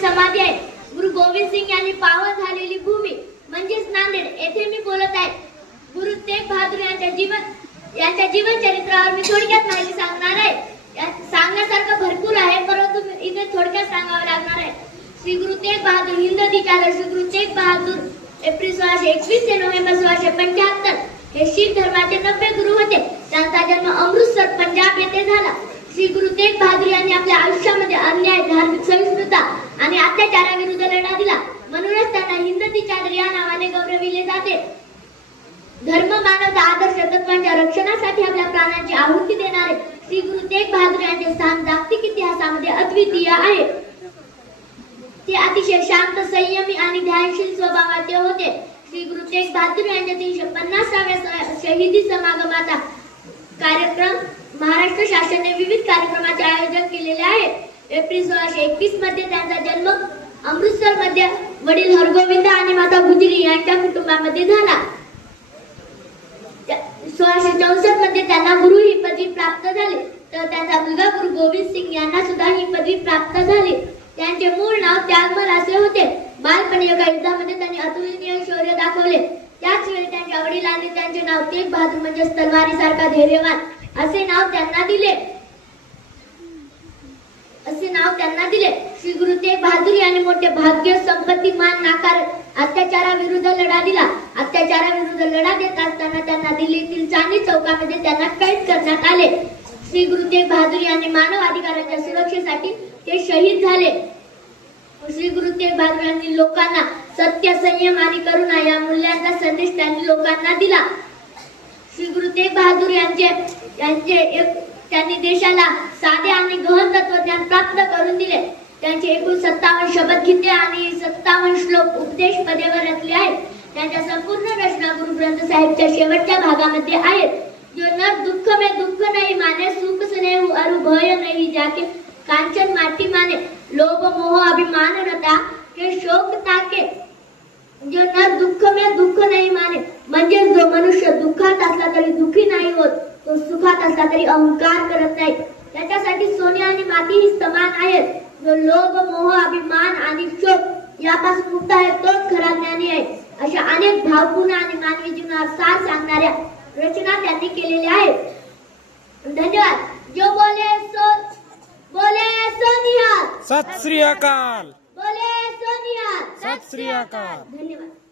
समाधी आहे. गुरु गोविंद सिंग यांनी पावन झालेली भूमी म्हणजेच नांदेड येथे मी बोलत आहे. गुरु तेग बहादूर यांच्या जीवन चरित्रावर मी थोडक्यात माहिती सांगणार आहे. सांगण्यासारखं भरपूर आहे, परंतु इथे थोडक्यात सांगावं लागणार आहे. श्री गुरु तेग बहादूर हिंद दिचार श्री गुरु तेग बहादूर एप्रिल 1621 ते नोव्हेंबर 1675 हे शीख धर्माचे 90 गुरु होते. त्यांचा जन्म अमृतसर पंजाब येथे झाला. श्री गुरु तेग बहादूर यांनी आपल्या आयुष्यामध्ये अन्याय, धार्मिक सहिष्णुता आणि अत्याचाराविरुद्ध लढा दिला. म्हणूनच त्यांना हिंद दिचार या नावाने गौरविले जाते. धर्म, मानवता, आदर्श तत्वांच्या रक्षणासाठी आपल्या प्राणांची आहुती देणारे श्री गुरु तेग बहादूर यांचे स्थान जागतिक इतिहासामध्ये अद्वितीय आहे. ते अतिशय शांत, संयमी आणि ध्यानशील स्वभावाचे होते. श्री गुरु तेग बहादूर यांच्या 350व्या शहीदी समागमाचा कार्यक्रम महाराष्ट्र शासनाने विविध कार्यक्रमाचे आयोजन केलेले आहे. एप्रिल 1621 मध्ये त्यांचा जन्म अमृतसर मध्ये वडील हरगोविंद आणि माता गुजरी यांच्या कुटुंबामध्ये झाला. 1664 मध्ये त्यांना गुरु ही पदवी प्राप्त झाली, तर त्यांचा मुलगा गुरु गोविंद सिंग यांना सुद्धा ही पदवी प्राप्त झाली. त्यांचे मूळ नाव त्यागमल असे होते. बालपणी एका युद्धामध्ये त्यांनी अतुलनीय शौर्य दाखवले. त्याच वेळी त्यांच्या वडिलांनी त्यांचे नाव तेग बहादूर म्हणजे तलवारीसारखा धैर्यवान असे नाव त्यांना दिले. श्री गुरु तेग बहादूर यांनी मोठे भाग्य, संपत्ती, मान नाकारत अत्याचाराविरुद्ध लढा दिला. अत्याचाराविरुद्ध लढा देत असताना त्यांना दिल्लीतील चांदी चौकामध्ये त्यांना कैद करण्यात आले. श्री गुरु तेग बहादूर यांनी मानव अधिकारांच्या सुरक्षेसाठी ते शहीद झाले. श्री गुरु तेग बहादूर यांनी लोकांना सत्य, संयम आणि करुणा या मूल्यांचा संदेश त्यांनी लोकांना दिला. श्री गुरु तेग बहादूर त्यांनी देशाला साधे आणि गहन तत्वज्ञान प्राप्त करून दिले. त्यांचे एकूण 57 शब्दगीते आणि 57 श्लोक उपदेश पदेवर रचले आहेत. त्यांच्या संपूर्ण रचना गुरु ग्रंथ साहिबच्या शेवटच्या भागामध्ये आहेत. जो नर दुःख में दुःख नहीं माने, सुख स्नेह अरु भय नहीं जाके, कांचन माटी माने, लोभ मोह अभिमान रता के शोक ताके. जो नर दुःख में दुःख नहीं माने म्हणजे जो मनुष्य दुःखात असला तरी दुःखी नाही होत, तो सुखात असला तरी अहंकार करत नाही. त्याच्यासाठी सोने आणि माती ही समान आहेत. जो लोभ, मोह, अभिमान आणि शोक यापासून मुक्त आहे तोच खरा ज्ञानी आहे. अशा अनेक भावपूर्ण आणि मानवी जीवनावर सार सांगणाऱ्या रचना त्यांनी केलेल्या आहेत. धन्यवाद. जो बोले सो निहाल. सत श्री अकाल. बोले सो निहाल. सत श्री अकाल. धन्यवाद.